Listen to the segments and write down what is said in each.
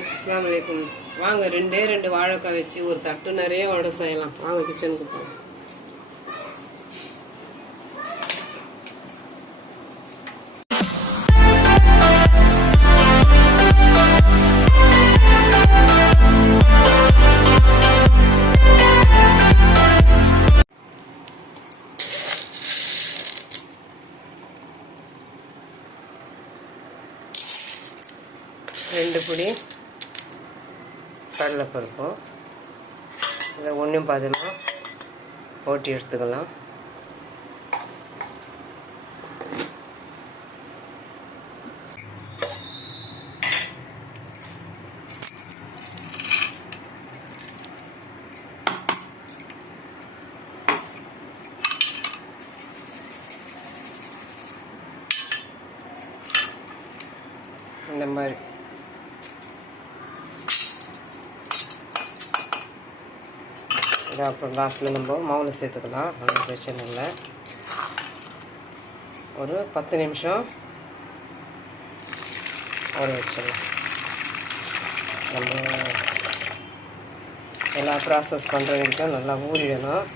Viewers, அஸ்ஸலாமு அலைக்கும். வாங்க ரெண்டே ரெண்டு வாழைக்காய் வச்சு ஒரு தட்டு நிறைய வடை செய்யலாம். வாங்க கிச்சனுக்கு போகலாம். ரெண்டு பொடி கடலைப்பருப்பும் இதை ஒன்றும் பாதிமாக போட்டி எடுத்துக்கலாம். இந்த மாதிரி இதை அப்புறம் லாஸ்ட்டில் நம்ம மாவில் சேர்த்துக்கலாம். ஒன்றும் பிரச்சனை இல்லை. ஒரு 10 நிமிஷம் ஊற வச்சிடலாம். நம்ம எல்லா ப்ராசஸ் பண்ணுற வரைக்கும் நல்லா ஊறிடணும்.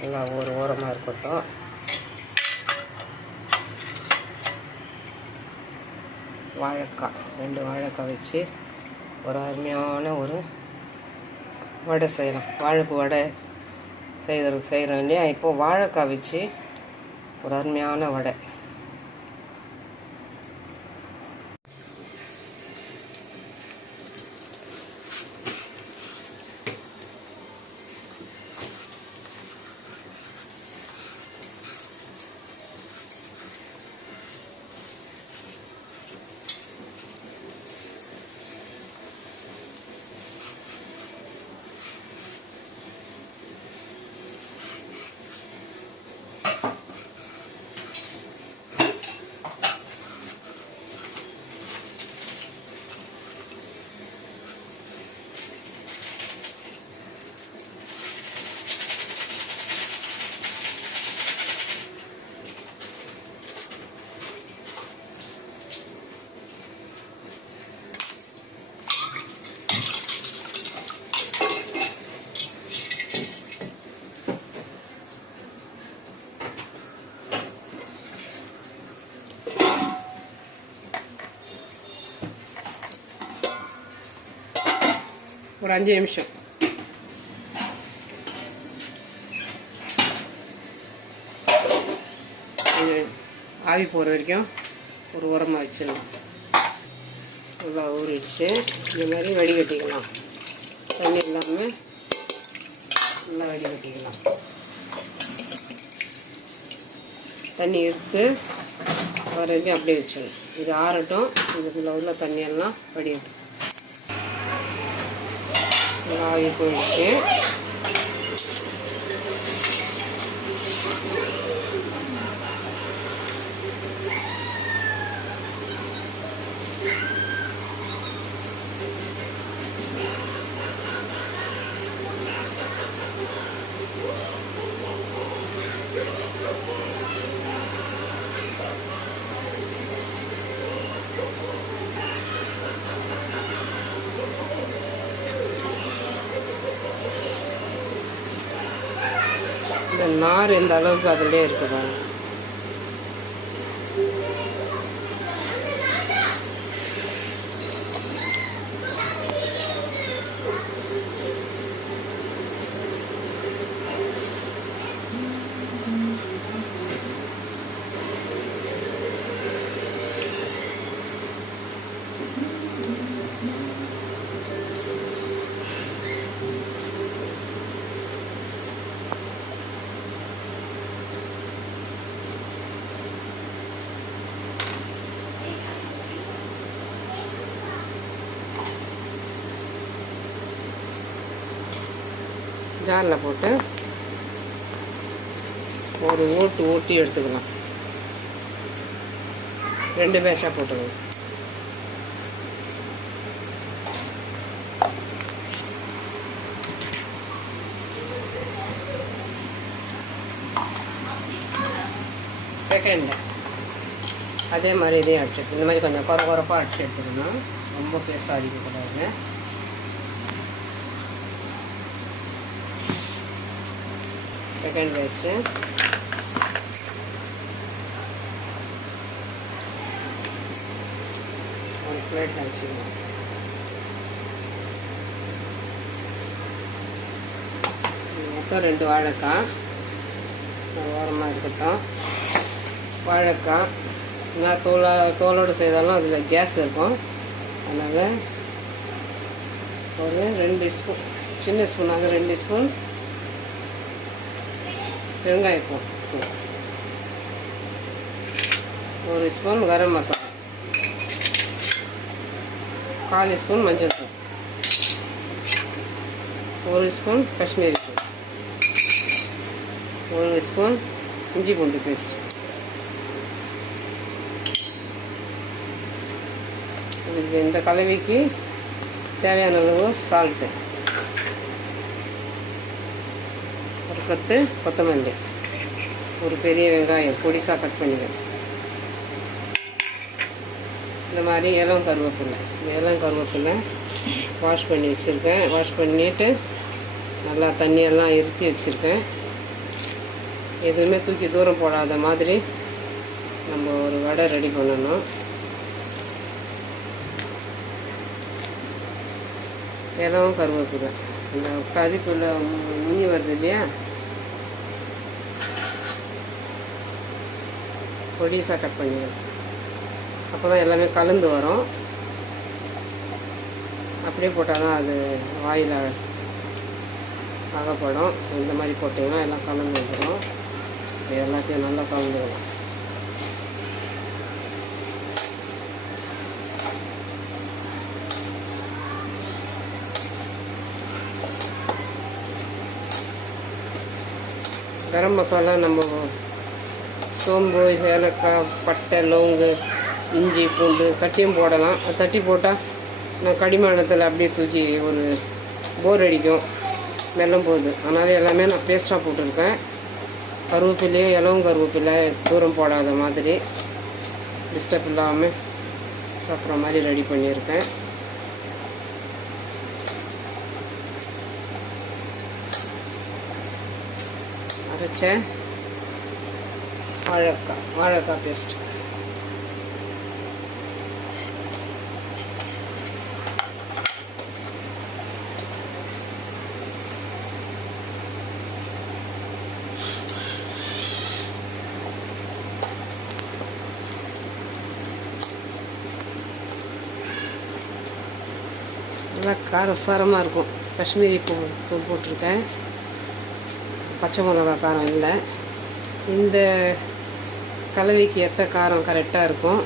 நல்லா ஒரு ஓரமாக இருக்கட்டும். வாழைக்காய் ரெண்டு வாழைக்காய் வச்சு ஒரு அருமையான ஒரு வடை செய்யலாம். வாழைப்பூ வடை செய்கிறோம் இல்லையா, இப்போது வாழைக்காய் வச்சு ஒரு அருமையான வடை. ஒரு 5 நிமிஷம் ஆவி போகிற வரைக்கும் ஒரு உரமாக வச்சிடலாம். நல்லா ஊறிடுச்சு. இந்த மாதிரி வடிகட்டிக்கலாம். தண்ணி இல்லாமல் நல்லா வடிகட்டிக்கலாம். தண்ணி எடுத்து வர வரைக்கும் அப்படியே வச்சிடலாம். இது ஆறட்டும். இதுக்குள்ள உள்ள தண்ணியெல்லாம் வடிகட்டும். ஆவி போயிடுச்சு. இந்த நார் எந்த அளவுக்கு அதிலே இருக்குதா. ஜாரில் போட்டு ஒரு ஓட்டி எடுத்துக்கலாம். 2 பேட்சாக போட்டுக்கலாம். செகண்ட் அதே மாதிரி இதையும் அடிச்சு இந்த மாதிரி கொஞ்சம் குறப்பாக அடிச்சு எடுத்துக்கணும். ரொம்ப பேஸ்ட்டாக அடிக்கக்கூடாது. செகண்ட் வச்சு ஒரு பிளேட் அடிச்சுக்கணும். மொத்தம் 2 வாழைக்காய் ஓரமாக இருக்கட்டும். வாழைக்காய் நான் தோலோடு செய்தாலும் அதில் கேஸ் இருக்கும். அதனால் ஒரு 2 ஸ்பூன், சின்ன ஸ்பூனாக 2 spoon பெருங்காயப்பூ, 1 spoon garam masala, 1/4 spoon மஞ்சள் தூள், 1 ஸ்பூன் காஷ்மீரி தூள், 1 ஸ்பூன் இஞ்சி பூண்டு பேஸ்ட். இதுக்கு இந்த கலவைக்கு தேவையான அளவு சால்ட்டு, ஒரு கொத்து கொத்தமல்லி, ஒரு பெரிய வெங்காயம் பொடிசாக கட் பண்ணிக்கணும். இந்த மாதிரி இளம் கருவேப்பிலை, இந்த இளம் கருவேப்பிலை வாஷ் பண்ணி வச்சுருக்கேன். வாஷ் பண்ணிவிட்டு நல்லா தண்ணியெல்லாம் இருத்தி வச்சுருக்கேன். எதுவுமே தூக்கி தூரம் போடாத மாதிரி நம்ம ஒரு வடை ரெடி பண்ணணும். இளம் கருவேப்பிலை, இந்த கறிக்குள்ளே முனி வருது இல்லையா, பொடிசாக கட் பண்ணிடுவேன். அப்போ தான் எல்லாமே கலந்து வரும். அப்படியே போட்டால் தான் அது வாயில் அகப்படும். இந்த மாதிரி போட்டிங்கன்னா எல்லாம் கலந்து வந்துடும். எல்லாத்தையும் நல்லா கலந்துடலாம். கரம் மசாலா நம்ம சோம்பு, ஏலக்காய், பட்டை, லவங்கு, இஞ்சி பூண்டு தட்டியும் போடலாம். தட்டி போட்டால் நான் கடிமானத்தில் அப்படியே தூக்கி ஒரு போர் அடிக்கும், மெல்லம் போகுது. அதனால் எல்லாமே நான் பேஸ்ட்டாக போட்டிருக்கேன். கருவேப்பிலையும் இளவும் கருவேப்பிலை தூரம் போடாத மாதிரி டிஸ்டர்ப் இல்லாமல் சாப்பிட்ற மாதிரி ரெடி பண்ணியிருக்கேன். அரைச்ச வாழைக்காய் பேஸ்ட், நல்லா காரசாரமாக இருக்கும். காஷ்மீரி பூ போட்டிருக்கேன். பச்சை மிளகா காரம் இல்லை. இந்த கலவைக்கு ஏற்ற காரம் கரெக்டாக இருக்கும்.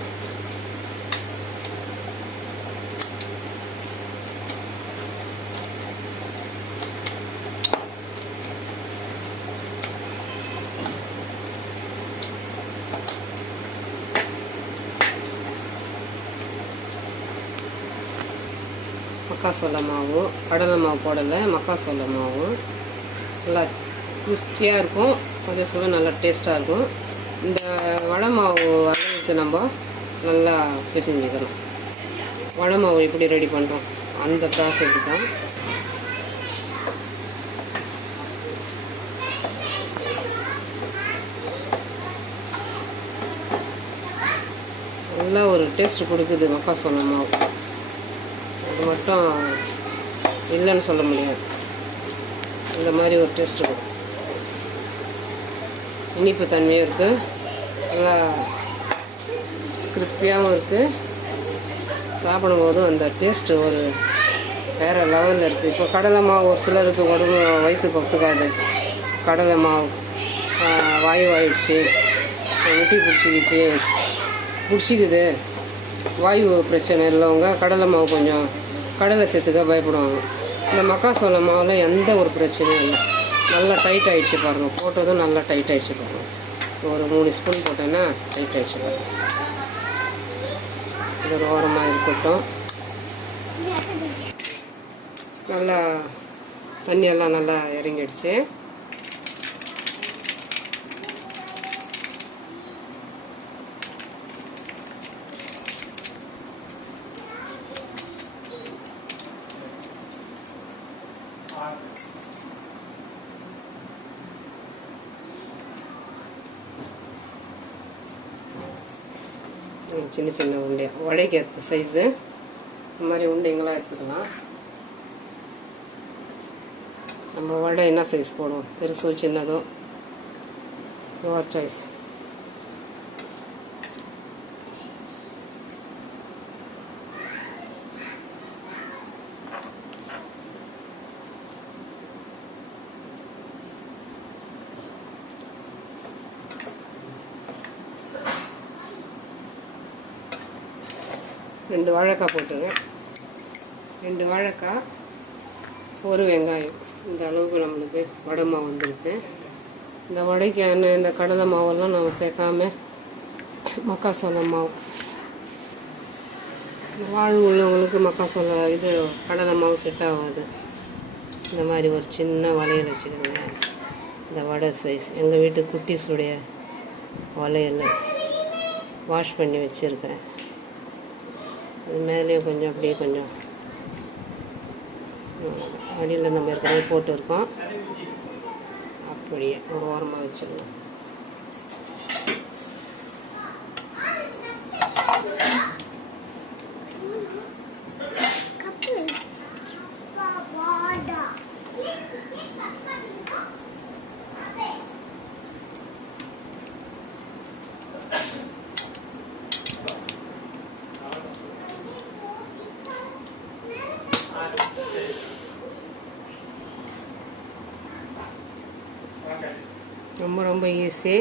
மக்காசோள மாவு, கடலை மாவு போடலை, மக்காசோள மாவு நல்லா கிறிஸ்பியாக இருக்கும். அதே சொல்ல நல்லா டேஸ்ட்டாக இருக்கும். இந்த வடை மாவு அளவுக்கு நம்ம நல்லா பிசைஞ்சிக்கணும். வடை மாவு எப்படி ரெடி பண்ணுறோம் அந்த ப்ராசஸ் தான். நல்லா ஒரு டேஸ்ட் கொடுக்குது மக்காசோள மாவு. அது மட்டும் இல்லைன்னு சொல்ல முடியாது. இந்த மாதிரி ஒரு டேஸ்ட் கொடுக்கும். இனிப்பு தன்மையும் இருக்குது, நல்லா கிரிஸ்பியாகவும் இருக்குது. சாப்பிடும்போதும் அந்த டேஸ்ட்டு ஒரு வேறு லெவலில் இருக்குது. இப்போ கடலை மாவு ஒரு சிலருக்கு உடம்பு வயிற்றுக்கு ஒத்துக்காது. கடலை மாவு வாயு ஆயிடுச்சு, முட்டி பிடிச்சிக்குது, வாயு பிரச்சனை இல்லைவங்க கடலை மாவு கொஞ்சம் கடலை சேர்த்துக்க பயப்படுவாங்க. இந்த மக்காசோள மாவில் எந்த ஒரு பிரச்சனையும் இல்லை. நல்லா டைட் ஆகிடுச்சு பாருங்கள். போட்டதும் நல்லா டைட் ஆகிடுச்சு பாருங்கள். ஒரு 3 ஸ்பூன் போட்டேன்னா டைட் ஆகிடுச்சு பாருங்கள். இது ஒரு ஓரமாக இருக்கட்டும். நல்லா தண்ணியெல்லாம் நல்லா இறங்கிடுச்சு. சின்ன சின்ன உருண்டையாக வடைக்கு ஏற்ற சைஸு இந்த மாதிரி உருண்டைங்களாம் எடுத்துக்கலாம். நம்ம வடை என்ன சைஸ் போடுவோம், பெருசோ சின்னதோ, யுவர் சாய்ஸ். ரெண்டு வாழைக்காய் போட்டுருங்க. 2 வாழைக்காய், 1 வெங்காயம். இந்த அளவுக்கு நம்மளுக்கு வடை மாவு வந்துருக்கு. இந்த வடைக்கு இந்த கடலை மாவெல்லாம் நம்ம சேர்க்காம மக்காசோள மாவு, வாழ் உள்ளவங்களுக்கு மக்காசோள இது கடலை மாவு செட் ஆகாது. இந்த மாதிரி ஒரு சின்ன வளையல் வச்சுக்கோங்க. இந்த வடை சைஸ் எங்கள் வீட்டு குட்டீஸுடைய வளையல் வாஷ் பண்ணி வச்சுருக்கேன். அது மேலேயும் கொஞ்சம் அப்படியே கொஞ்சம் அடியில் நம்ம ஏற்கனவே போட்டுருக்கோம். அப்படியே ஒரு ஓரமாக வச்சுருவோம். ரொம்ப ரொம்ப ஈஸி.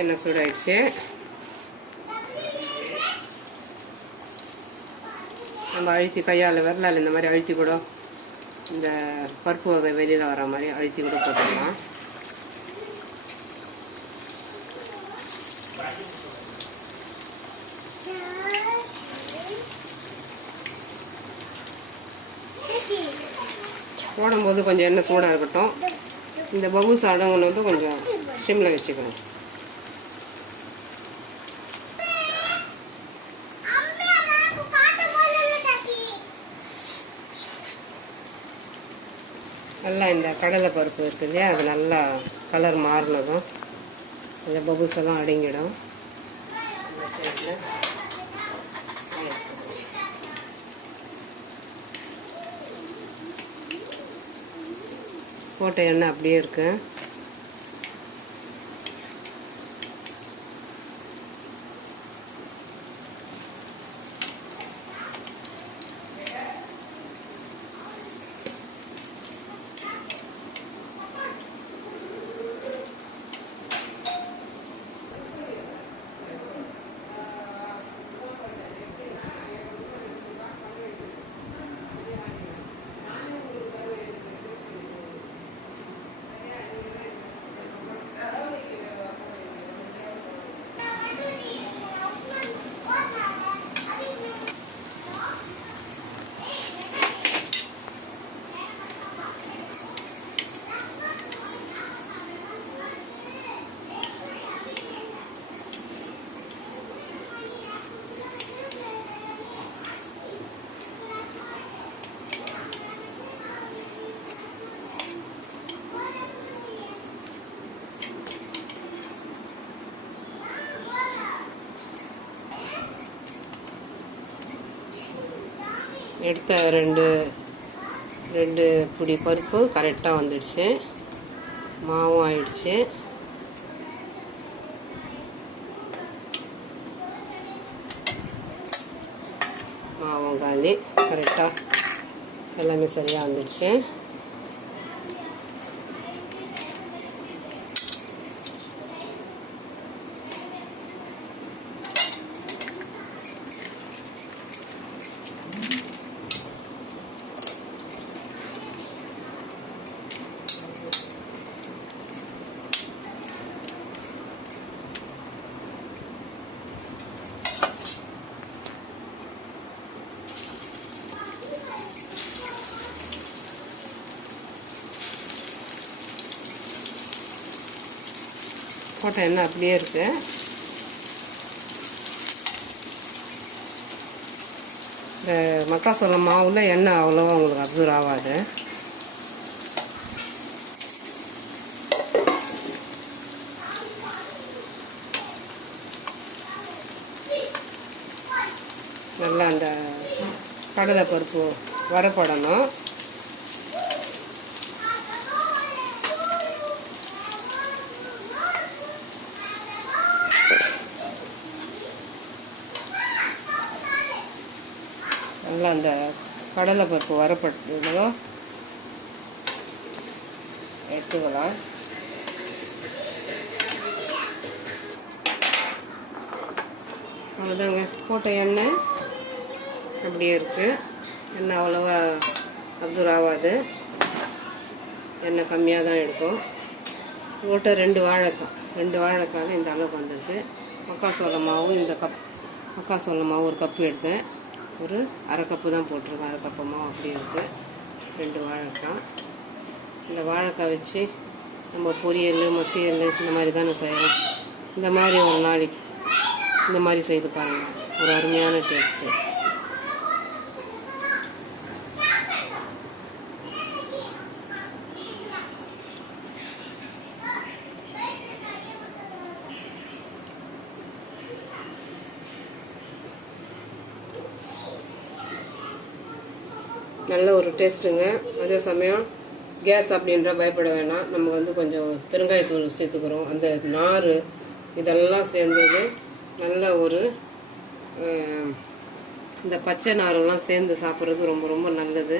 எண்ணெய் சூடாயிடுச்சு. நம்ம அழுத்தி கையால் விரலால் இந்த மாதிரி அழுத்தி கூட இந்த பருப்பு வகை வெளியில் வர மாதிரி அழுத்தி கூட போட்டுக்கலாம். போடும்போது கொஞ்சம் எண்ணெய் சூடாக இருக்கட்டும். இந்த பபுள்ஸ் அடங்கணும் வந்து கொஞ்சம் சிம்மில் வச்சுக்கணும். நல்லா இந்த கடலை பருப்பு இருக்குது இல்லையா, அது நல்லா கலர் மாறினதும் இந்த பபுள்ஸ் எல்லாம் அடங்கிடும். போட்ட எண்ணெய் அப்படியே இருக்கு. எடுத்த ரெண்டு பிடி பருப்பு கரெக்டாக வந்துடுச்சு. மாவும் ஆயிடுச்சு. மாவும் காலி கரெக்டாக எல்லாமே சரியாக வந்துடுச்சு. போட்ட எண்ணெய் அப்படியே இருக்குது. இந்த மக்காசோளம் மாவில் எண்ணெய் அவ்வளோவா உங்களுக்கு அப்சர்வ் ஆகாது. நல்லா அந்த கடலை பருப்பு வரப்படணும். நல்லா அந்த கடலை பருப்பு வரப்பட்டதும் எடுத்துக்கலாம். அவ்வளோதாங்க, போட்ட எண்ணெய் அப்படியே இருக்குது. எண்ணெய் அவ்வளோவா அப்சர்வ் ஆகாது, எண்ணெய் கம்மியாக தான் எடுக்கும். போட்ட 2 வாழைக்காய் இந்த அளவுக்கு வந்திருக்கு. மக்காசோள மாவும் இந்த மக்காசோள மாவு 1 கப்பு எடுத்தேன். ஒரு 1/2 கப்பு தான் போட்டிருக்கேன். 1/2 கப்பு மாவு அப்படியே இருக்குது. 2 வாழைக்காய். இந்த வாழைக்காய் வச்சு நம்ம பொரியல் மசியல் இந்த மாதிரி தானே செய்யலாம். இந்த மாதிரி ஒரு நாளைக்கு இந்த மாதிரி செய்து பாருங்கள், ஒரு அருமையான டேஸ்ட்டு. நல்ல ஒரு டேஸ்ட்டுங்க. அதே சமயம் கேஸ் அப்படின்ற பயப்பட வேணாம். நம்ம கொஞ்சம் பெருங்காயத்தூள் சேர்த்துக்கிறோம். அந்த நார் இதெல்லாம் சேர்ந்தது நல்ல ஒரு இந்த பச்சை நாரெல்லாம் சேர்ந்து சாப்பிட்றது ரொம்ப ரொம்ப நல்லது.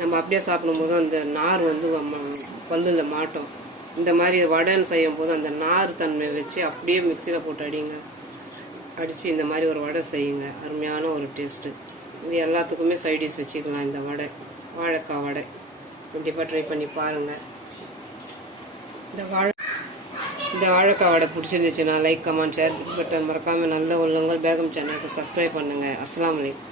நம்ம அப்படியே சாப்பிடும்போது அந்த நார் பல்லில் மாட்டோம். இந்த மாதிரி வடைன்னு செய்யும் போது அந்த நார் தன்மை வச்சு அப்படியே மிக்சியில் போட்டு அடித்து இந்த மாதிரி ஒரு வடை செய்யுங்க. அருமையான ஒரு டேஸ்ட்டு. இது எல்லாத்துக்குமே சைடிஷ் வச்சுக்கலாம். இந்த வடை, வாழைக்காய் வடை கண்டிப்பாக ட்ரை பண்ணி பாருங்கள். இந்த வாழைக்காய் வடை பிடிச்சிருந்துச்சுன்னா லைக், கமெண்ட், ஷேர் பட்டன் மறக்காமல் நல்ல உள்ளவங்கள் பேகம் சேனலுக்கு சப்ஸ்கிரைப் பண்ணுங்கள். அஸ்ஸலாமு அலைக்கும்.